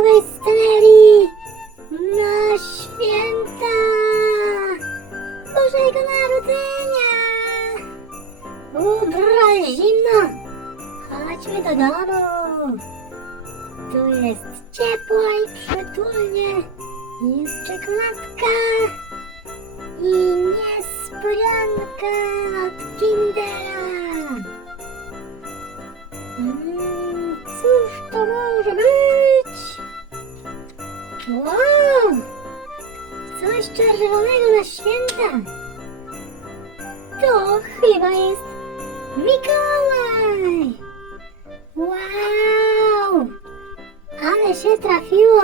nowej steli na święta Bożego Narodzenia. Udra zimno, chodźmy do domu. Tu jest ciepło i przytulnie, jest czekoladka i niespodzianka od Kindera. Mm, cóż to może być? Wow! Coś czerwonego na święta. To chyba jest Mikołaj! Wow! Ale się trafiło!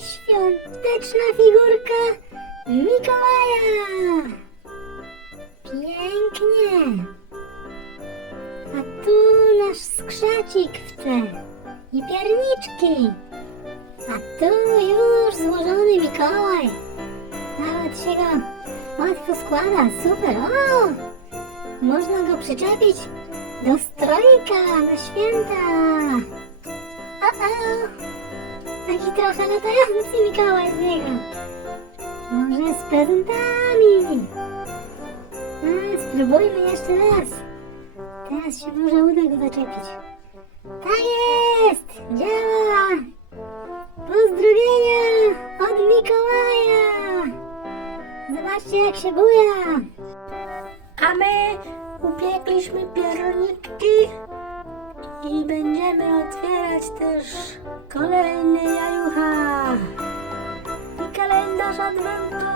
Świąteczna figurka Mikołaja! Pięknie! A tu nasz skrzacik w tle i pierniczki. A tu już złożony Mikołaj. Nawet się go łatwo składa. Super! O! Można go przyczepić do strojka na święta. O-o! Taki trochę latający Mikołaj z niego. Może z prezentami. A, spróbujmy jeszcze raz. Teraz się może uda go zaczepić. Tak jest! Działa! Zobaczcie jak się buja! A my upiekliśmy pierniczki i będziemy otwierać też kolejne jajucha. I kalendarz adwentu